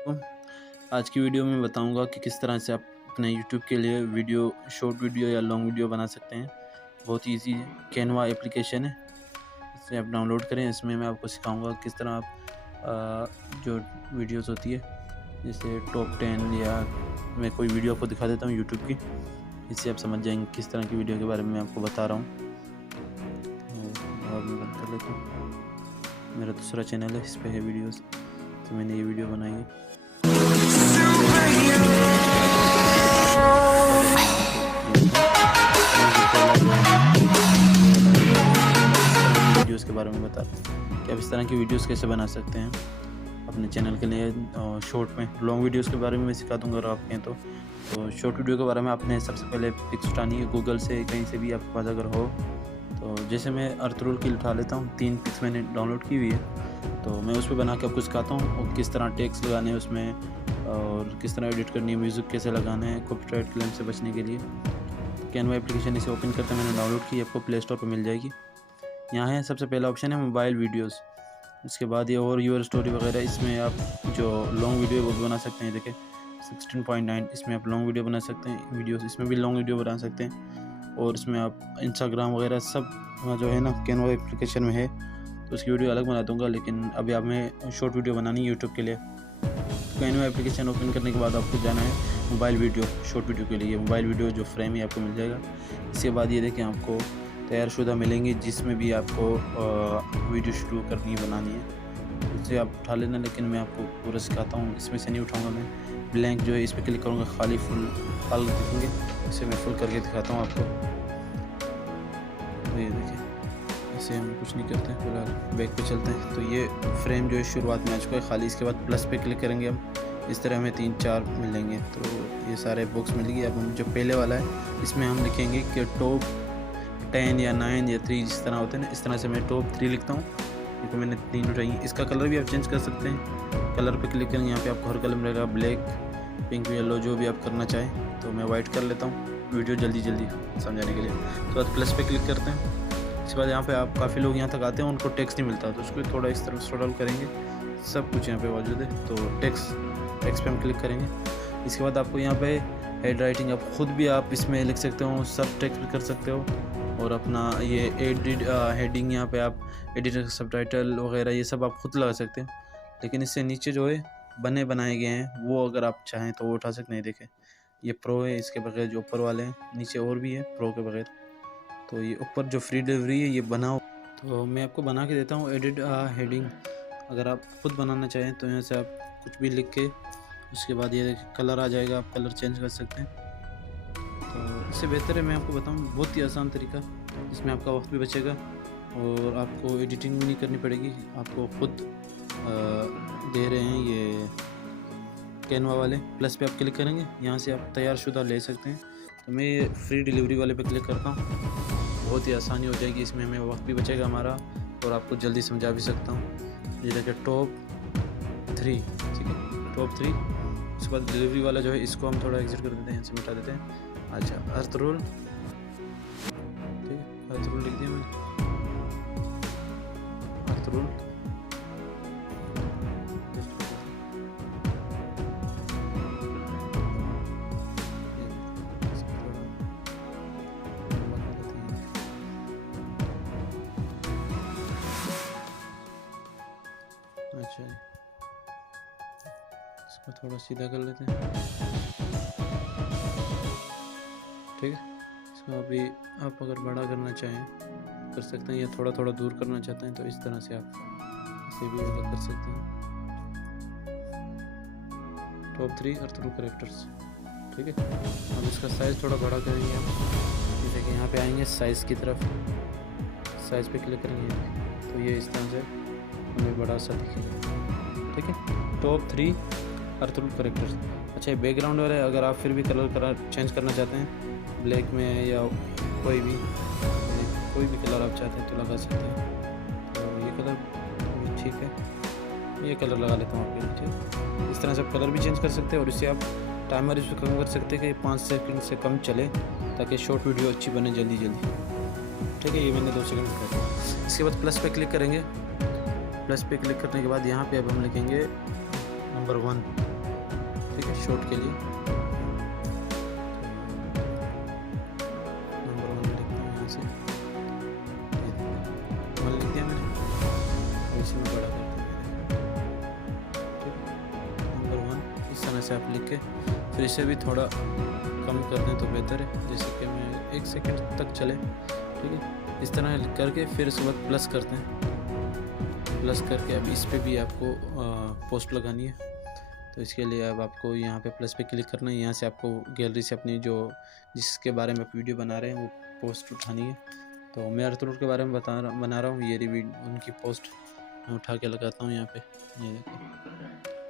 आज की वीडियो में बताऊंगा कि किस तरह से आप अपने यूट्यूब के लिए शॉर्ट वीडियो या लॉन्ग वीडियो बना सकते हैं। बहुत ईजी है। कैनवा एप्लीकेशन है, इसे आप डाउनलोड करें। इसमें मैं आपको सिखाऊंगा किस तरह आप जो वीडियोस होती है, जैसे टॉप 10 या मैं कोई वीडियो आपको दिखा देता हूँ यूट्यूब की। इससे आप समझ जाएंगे किस तरह की वीडियो के बारे में मैं आपको बता रहा हूँ। और मैं बंद कर लेता हूँ। मेरा दूसरा चैनल है, इस पर है वीडियोस, तो मैंने ये वीडियो बनाई है। वीडियोस के बारे में बता कि आप इस तरह की वीडियोस कैसे बना सकते हैं अपने चैनल के लिए। शॉर्ट में लॉन्ग वीडियोस के बारे में मैं सिखा दूंगा। अगर आप कहें तो शॉर्ट वीडियो के बारे में आपने सबसे पहले पिक्स उठानी है गूगल से, कहीं से भी आपके पास अगर हो। तो जैसे मैं अर्थरूल की उठा लेता हूँ, 3 पिक्स मैंने डाउनलोड की हुई है, तो मैं उस पर बना के आपको सिखाता हूँ और किस तरह टेक्स्ट लगाने हैं उसमें, और किस तरह एडिट करनी है, म्यूज़िक कैसे लगाना है कॉपीराइट क्लेम से बचने के लिए। कैनवा एप्लीकेशन इसे ओपन करते मैंने डाउनलोड की, आपको प्ले स्टोर पर मिल जाएगी। यहाँ है सबसे पहला ऑप्शन है मोबाइल वीडियोस। इसके बाद ये और यूर स्टोरी वगैरह, इसमें आप जो लॉन्ग वीडियो वो भी बना सकते हैं। देखिए 16.9, इसमें आप लॉन्ग वीडियो बना सकते हैं। वीडियोस इसमें भी लॉन्ग वीडियो बना सकते हैं। और इसमें आप इंस्टाग्राम वगैरह सब जो है ना कैनवा एप्लीकेशन में है, तो उसकी वीडियो अलग बना दूंगा। लेकिन अभी आप में शॉर्ट वीडियो बनानी है यूट्यूब के लिए। कैनवा एप्लीकेशन ओपन करने के बाद आपको जाना है मोबाइल वीडियो शॉर्ट वीडियो के लिए। मोबाइल वीडियो जो फ्रेम है आपको मिल जाएगा। इसके बाद ये देखें आपको तैयारशुदा मिलेंगे, जिसमें भी आपको वीडियो शुरू करनी है, बनानी है, उसे आप उठा लेना। लेकिन मैं आपको पूरा सिखाता हूँ, इसमें से नहीं उठाऊँगा मैं। ब्लैंक जो है इस पर क्लिक करूँगा, खाली फुल दिखेंगे, इसे मैं फुल करके दिखाता हूँ आपको। तो ये देखिए, इसे हम कुछ नहीं करते हैं, फिलहाल बैक पे चलते हैं। तो ये फ्रेम जो है शुरुआत में आ चुका है खाली। इसके बाद प्लस पे क्लिक करेंगे हम, इस तरह हमें 3-4 मिलेंगे। तो ये सारे बॉक्स मिल गए। अब हम जो पहले वाला है इसमें हम लिखेंगे कि टॉप 10 या 9 या 3 जिस तरह होते हैं ना, इस तरह से मैं टॉप 3 लिखता हूँ, क्योंकि मैंने 3 उठाई हैं। इसका कलर भी आप चेंज कर सकते हैं। कलर पे क्लिक करेंगे, यहाँ पे आपको हर कलर मिलेगा, ब्लैक, पिंक, येलो, जो भी आप करना चाहें। तो मैं वाइट कर लेता हूँ वीडियो जल्दी समझाने के लिए। तो बाद प्लस पे क्लिक करते हैं। इसके बाद यहाँ पे आप काफ़ी लोग यहाँ तक आते हैं, उनको टेक्स्ट नहीं मिलता, तो उसको थोड़ा इस तरफ स्क्रॉल करेंगे, सब कुछ यहाँ पे मौजूद है। तो टेक्स्ट पे हम क्लिक करेंगे। इसके बाद आपको यहाँ पे हेड राइटिंग आप खुद भी आप इसमें लिख सकते हो, सब टेक्स्ट भी कर सकते हो। और अपना ये एडिट हेडिंग, यहाँ पे आप एडिटर सबटाइटल वगैरह ये सब आप खुद लगा सकते हैं। लेकिन इससे नीचे जो है बनाए गए हैं, वो अगर आप चाहें तो वो उठा सकते हैं। देखें ये प्रो है, इसके बगैर जो ऊपर वाले हैं, नीचे और भी है प्रो के बगैर। तो ये ऊपर जो फ्री डिलीवरी है ये बनाओ। तो मैं आपको बना के देता हूँ एडिट हेडिंग। अगर आप खुद बनाना चाहें तो यहाँ से आप कुछ भी लिख के, उसके बाद ये कलर आ जाएगा, आप कलर चेंज कर सकते हैं। तो इससे बेहतर है मैं आपको बताऊँ, बहुत ही आसान तरीका, इसमें आपका वक्त भी बचेगा और आपको एडिटिंग भी नहीं करनी पड़ेगी। आपको खुद दे रहे हैं ये कैनवा वाले। प्लस पे आप क्लिक करेंगे, यहाँ से आप तैयारशुदा ले सकते हैं। तो मैं ये फ्री डिलीवरी वाले पे क्लिक करता हूँ, बहुत ही आसानी हो जाएगी। इसमें हमें वक्त भी बचेगा हमारा, और आपको जल्दी समझा भी सकता हूँ। ये देखिए टॉप 3, ठीक है, टॉप 3। उसके बाद डिलीवरी वाला जो है इसको हम थोड़ा एग्जिट कर देते हैं, यहाँ से मिटा देते हैं। अच्छा, अर्थरूल, ठीक है, अर्थरूल लिख दिया मैंने, अर्थरूल। अच्छा, इसको थोड़ा सीधा कर लेते हैं, ठीक है। इसको अभी आप अगर बड़ा करना चाहें कर सकते हैं, या थोड़ा थोड़ा दूर करना चाहते हैं तो इस तरह से आप इसे भी अलग कर सकते हैं। टॉप 3 अर्थरूल कैरेक्टर्स, ठीक है। अब इसका साइज़ थोड़ा बड़ा करेंगे हम। जैसे कि यहाँ पे आएंगे साइज़ की तरफ, साइज़ पे क्लिक करेंगे, तो ये इस तरह से हमें बड़ा सा दिखेगा, ठीक है। टॉप 3 अर्थरूल कैरेक्टर्स। अच्छा, बैकग्राउंड वाला है, अगर आप फिर भी कलर चेंज करना चाहते हैं, ब्लैक में या कोई भी कलर आप चाहते हैं तो लगा सकते हैं। तो ये कलर ठीक है, ये कलर लगा लेता हूँ आपके नीचे। इस तरह से आप कलर भी चेंज कर सकते हैं, और इससे आप टाइमर इस पर कम कर सकते हैं कि 5 सेकंड से कम चले, ताकि शॉर्ट वीडियो अच्छी बने जल्दी, ठीक है। ये मैंने 2 सेकंड कर दिया। इसके बाद प्लस पे क्लिक करेंगे। प्लस पे क्लिक करने के बाद यहाँ पे अब हम लिखेंगे नंबर 1। ठीक है, शॉर्ट के लिए नंबर 1 लिखता हूँ यहाँ से, 1 लिख दिया मैंने, इसी में बड़ा कर दिया मैंने, नंबर 1 इस तरह से आप लिख के फिर इसे भी थोड़ा कम कर दें तो बेहतर है, जैसे कि मैं 1 सेकंड तक चले, ठीक है। इस तरह करके फिर उसके बाद प्लस करते हैं, प्लस करके अब इस पे भी आपको पोस्ट लगानी है। तो इसके लिए अब आपको यहाँ पे प्लस पे क्लिक करना है, यहाँ से आपको गैलरी से अपनी जो जिसके बारे में आप वीडियो बना रहे हैं वो पोस्ट उठानी है। तो मैं अर्थरूट के बारे में बना रहा हूँ, ये रही उनकी पोस्ट मैं उठा के लगाता हूँ यहाँ पे। ये देखिए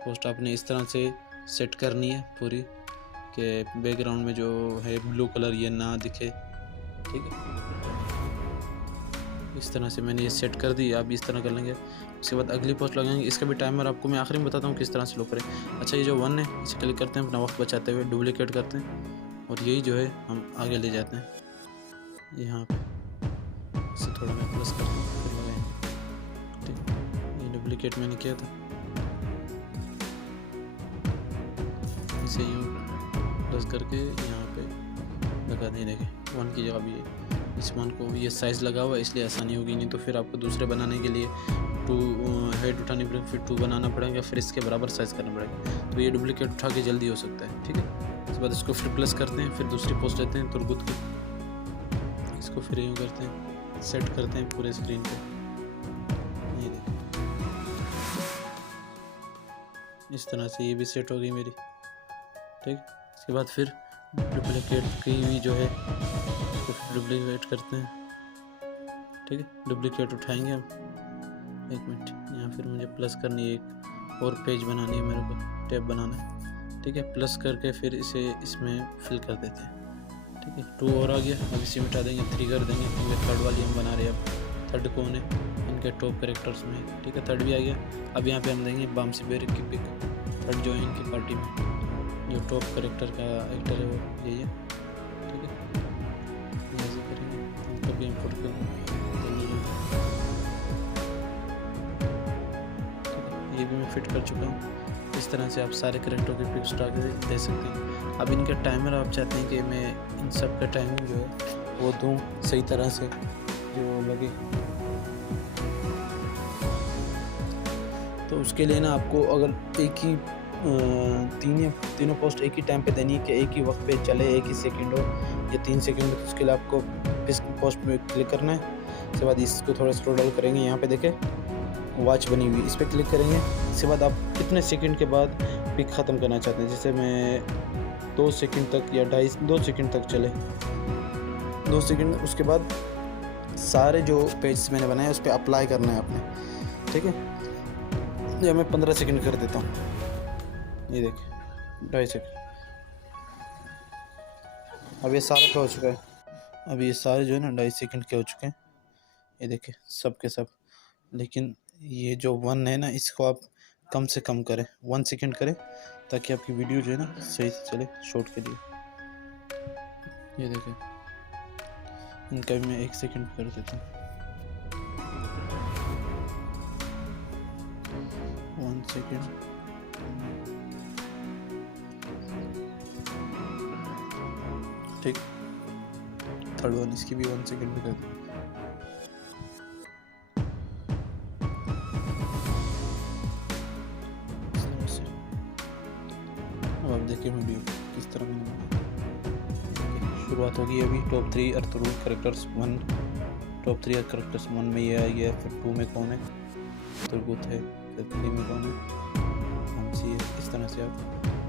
पोस्ट आपने इस तरह से सेट करनी है पूरी कि बैकग्राउंड में जो है ब्लू कलर ये ना दिखे, ठीक है। इस तरह से मैंने ये सेट कर दी, आप इस तरह कर लेंगे। उसके बाद अगली पोस्ट लगाएंगे, इसका भी टाइमर आपको मैं आखिरी में बताता हूँ किस तरह से लो करें। अच्छा, ये जो 1 है इसे क्लिक करते हैं, अपना वक्त बचाते हुए डुप्लीकेट करते हैं और यही जो है हम आगे ले जाते हैं। यहाँ पे इसे थोड़ा मैं प्लस करता हूँ फिर लगाएंगे, ठीक। ये डुप्लीकेट मैंने किया था, इसे यूँ प्लस करके यहाँ पे लगा दें। देखें 1 की जगह भी इस 1 को ये साइज़ लगा हुआ है इसलिए आसानी होगी, नहीं तो फिर आपको दूसरे बनाने के लिए 2 हेड उठानी पड़ेगी, फिर 2 बनाना पड़ेगा, फिर इसके बराबर साइज़ करना पड़ेगा। तो ये डुप्लीकेट उठा के जल्दी हो सकता है, ठीक है। उसके बाद इसको फिर प्लस करते हैं, फिर दूसरी पोस्ट लेते हैं तुरगुत की, इसको फिर यूँ करते हैं, सेट करते हैं पूरे स्क्रीन पर। ये देखिए इस तरह से ये भी सेट हो गई मेरी, ठीक। इसके बाद फिर डुप्लीकेट की हुई जो है तो डुप्लीकेट करते हैं, ठीक है। डुप्लीकेट उठाएंगे हम, 1 मिनट, यहाँ फिर मुझे प्लस करनी है, एक और पेज बनानी है मेरे को, टैब बनाना है, ठीक है। प्लस करके फिर इसे इसमें फिल कर देते हैं, ठीक है। 2 और आ गया, अब इसे मिटा देंगे, 3 कर देंगे क्योंकि 3rd वाली हम बना रहे हैं। अब 3rd कौन है इनके टॉप कैरेक्टर्स में, ठीक है। 3rd भी आ गया। अब यहाँ पे हम देंगे बामसी बेर की पिक, 3rd जो है इनकी पार्टी में जो टॉप कैरेक्टर का एक्टर है वो यही है, ठीक है। ऐसे करेंगे, कभी इंपोर्ट करेंगे, ये भी मैं फिट कर चुका हूँ। इस तरह से आप सारे कैरेक्टर के पिक्स उठा के दे सकते हैं। अब इनका टाइमर आप चाहते हैं कि मैं इन सब का टाइमिंग जो है वो दूँ सही तरह से जो लगे, तो उसके लिए ना आपको अगर एक ही तीनों पोस्ट एक ही टाइम पे देनी है कि एक ही वक्त पे चले, एक ही सेकंड हो या 3 सेकंड हो, तो उसके लिए आपको इस पोस्ट पे क्लिक करना है। उसके बाद इसको थोड़ा स्क्रॉल डाउन करेंगे, यहाँ पे देखें वॉच बनी हुई, इस पर क्लिक करेंगे। इसके बाद आप कितने सेकंड के बाद पिक ख़त्म करना चाहते हैं, जैसे मैं 2 सेकंड तक या 2 सेकंड तक चले, 2 सेकंड। उसके बाद सारे जो पेज मैंने बनाए उस पर अप्लाई करना है आपने, ठीक है। या मैं 15 सेकंड कर देता हूँ, ये देखिए 2.5 सेकंड। अब ये सारा क्या हो चुका है, अब ये सारे जो है ना 2.5 सेकंड के हो चुके हैं, ये देखिए सब के सब। लेकिन ये जो 1 है ना इसको आप कम से कम करें, 1 सेकंड करें ताकि आपकी वीडियो जो है ना सही से चले शॉर्ट के लिए। ये देखिए इनका भी मैं 1 सेकंड कर देता हूँ, 1 सेकंड। ठीक, 3rd वन इसकी भी 1 सेकंड भी कर दूँ। अब आप देखिए वीडियो किस तरह मैंने शुरुआत होगी। अभी टॉप 3 अर्थरूट कैरेक्टर्स 1, टॉप 3 कैरेक्टर्स 1 में ये आ गया, फिर 2 में कौन है, तुरगुत है, फिर 3 में कौन है, हमसी है। इस तरह से आप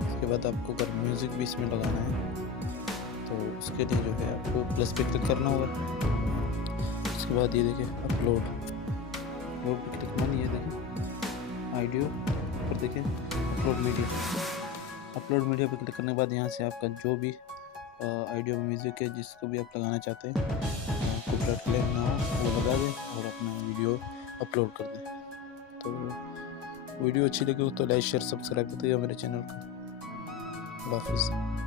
उसके बाद आपको अगर म्यूज़िक भी इसमें लगाना है तो उसके लिए जो है आपको प्लस पे क्लिक करना होगा। उसके बाद ये देखिए अपलोड पे क्लिक करना, ये देखिए ऑडियो पर देखिए अपलोड मीडिया पे क्लिक करने के बाद यहाँ से आपका जो भी ऑडियो म्यूज़िक है जिसको भी आप लगाना चाहते हैं आपको ब्लड क्लेम ना हो वो लगा दें और अपना वीडियो अपलोड कर दें। तो वीडियो अच्छी लगी हो तो लाइक शेयर सब्सक्राइब कर दीजिए मेरे चैनल को। अल्लाह हाफ़िज़।